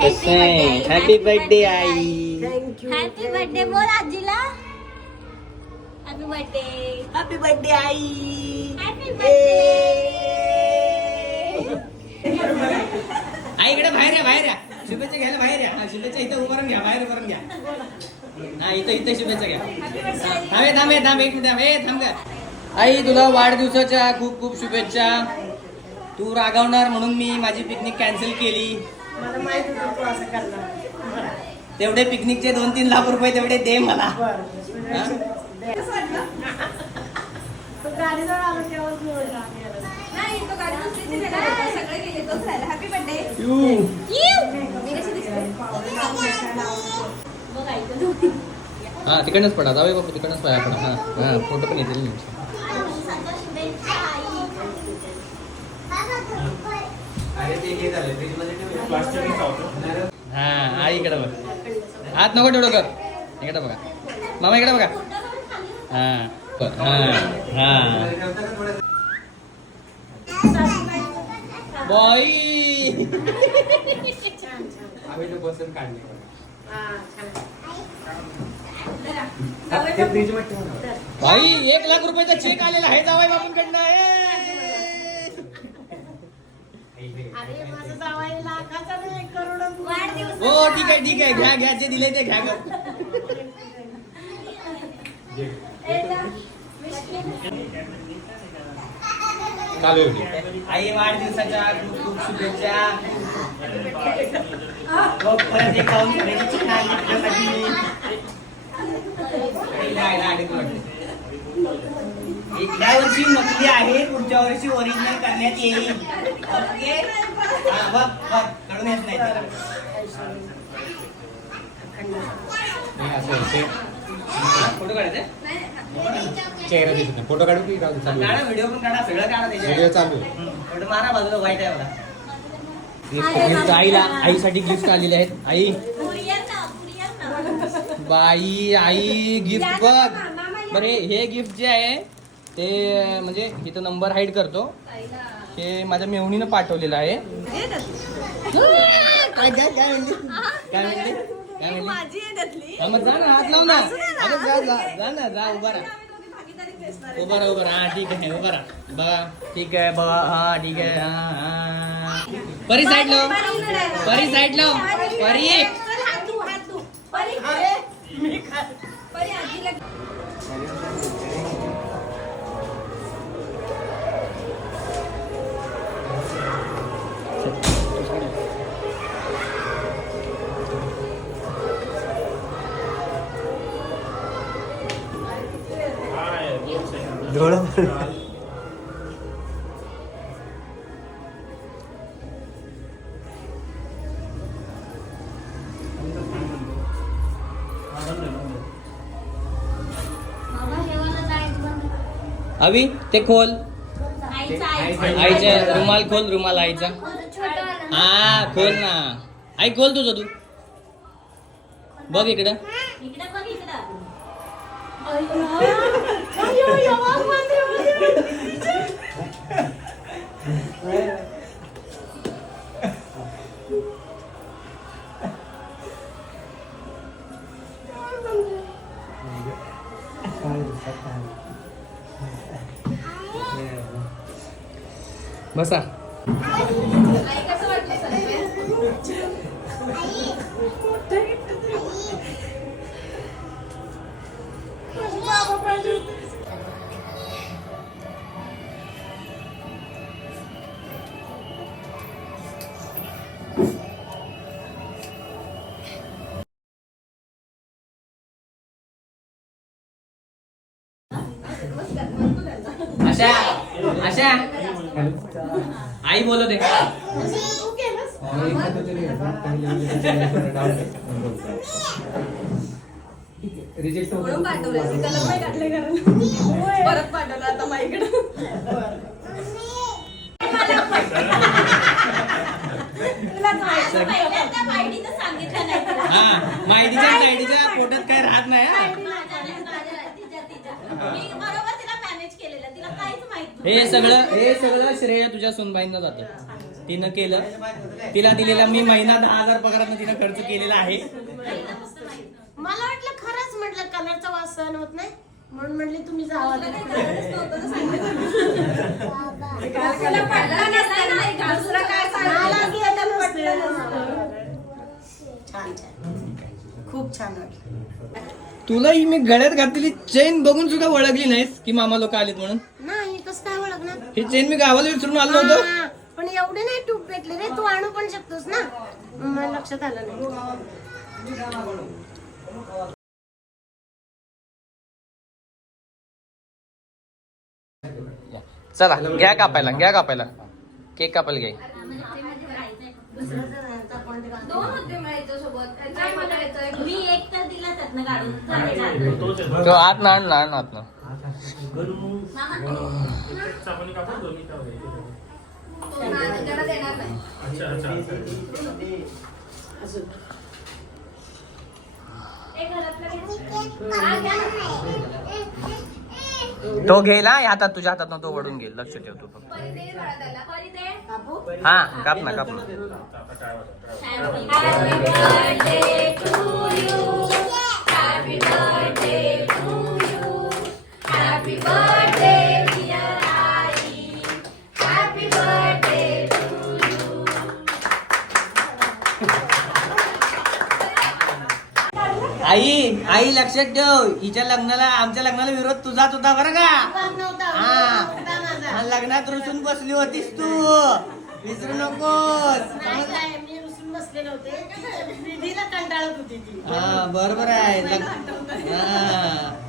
कसं आहे happy birthday आई थँक्यू हॅपी बर्थडे बोल आजीला हॅपी बर्थडे हॅपी बर्थडे आई हॅपी बर्थडे आई इकडे बाहेर या बाहेर या. शुभेच्छा घ्यायला बाहेर या. हा शुभेच्छा इथं उभारून घ्या बाहेर उभारून घ्या. हा इथं इथं शुभेच्छा घ्या. थांबे थांबे थांब एक मिनिट हे थांब का? आई तुला वाढदिवसाच्या खूप खूप शुभेच्छा. तू रागावणार म्हणून मी माझी पिकनिक कॅन्सल केली. मला माहीत होतं तू असं करणार. तेवढे पिकनिकचे दोन तीन लाख रुपये तेवढे दे मला. बरं? तू गाडीजवळ आलो तेव्हाच निवडला आम्ही याला. नाही तो गाडी दुसरीची गेला सगळे गेले. तोच राहिला. Happy birthday you. मी कशी दिसते? बघ ऐकून तू. हा तिकडनंच पडा. जावे बापू तिकडनंच पाया पडा. हा हा. फोटो पण येतील हा आई इकडे बघ. हात नको ठेवू कर इकडे बघा. मामा इकडे बघा. हा हा हा. बाई! हा, छान. बाई एक लाख रुपयाचा चेक आलेला आहे जावाई बापूंकडनं. ए! अरे माझं जावाई लाखाचा नाही करोडो वाढदिवस हो ठीक आहे ठीक आहे. घ्या घ्या जे दिले ते घ्या. ग. आई वाढदिवसाच्या खूप खूप शुभेच्छा. हो, परत एक पाऊल तुझ्यासाठी. या वर्षी नकली आहे पुढच्या वर्षी ओरिजिनल करण्यात येईल. ओके? हा, बघ बघकडून येत नाही त्याला. फोटो काढायचे? चेहरा दिसत नाही. फोटो काढू की राहू चालू काढा व्हिडिओ पण काढा सगळं काढा व्हिडिओ त्याच्यावर. चालू फोटो मारा बाजूला वाईट आहे बघा. गिफ्ट आईला आईसाठी गिफ्ट आलेले आहेत. आई. बाई आई गिफ्ट बघ. बरे हे गिफ्ट जे आहे ते म्हणजे इथं नंबर हाईड करतो. हे माझ्या मेवणीनं पाठवलेलं आहे. काय काय काय म्हणली? काय म्हणली? म्हणली हा, मग जा ना हात लाव जा. जा जा ना जा उभा राहा. उभा राहा उभा राहा. हा ठीक आहे उभा राहा. बघा ठीक आहे बघा. हा ठीक आहे. हा हा. परी साईड लाव परी साईड लाव परी. अवी ते खोल. आईचा आईचा. आईचा रुमाल खोल रुमाल आईचा. हा खोल ना. आई खोल तुझं तू. बघ इकडं. इकडं बघ इकडं बसा आई कसं वाटलं सर आशा आशा. आई बोलत आहे रिजेक्ट म्हणून पाठवलं नाही काढले कारण. परत पाठवलं आता. हा माहितीच्या साईडच्या पोटात काय राहत नाही हा सगळं हे सगळं श्रेय तुझ्या सुनबाईंना जातं. तिनं केलं. तिला दिलेला मी महिना दहा हजार पगारानं तिनं खर्च केलेला आहे. मला वाटलं खरंच म्हटलं कलरचा वास सहन होत नाही. म्हणून म्हणले तुम्ही जावा खूप छान वाटलं. तुला ही मी गळ्यात घातलेली चेन बघून सुद्धा ओळखली नाहीस की मामा लोक आलेत म्हणून? कसं काय ओळखणार ही चेन मी गावाला विसरून आलो होतो. हा, पण एवढे नाही टूप भेटले रे तू आणू पण शकतोस ना? मला लक्षात आलं नाही. चला घ्या कापायला घ्या कापायला. केक कापायला? मी एक तर दिला त्यातनं काढून. तो आत ना आण ना आण आत ना तो मॅनेजरला देणार घेला हातात तुझ्या हातात तो वडून घेईल. लक्ष ठेव तू फक्त. हा काप ना काप ना. आई आई लक्षात ठेव. हिच्या लग्नाला आमच्या लग्नाला विरोध तुझाच होता बरं का? हा. लग्नात रुसून बसली होतीस तू. विसरू नकोस. हा बरोबर आहे. हा.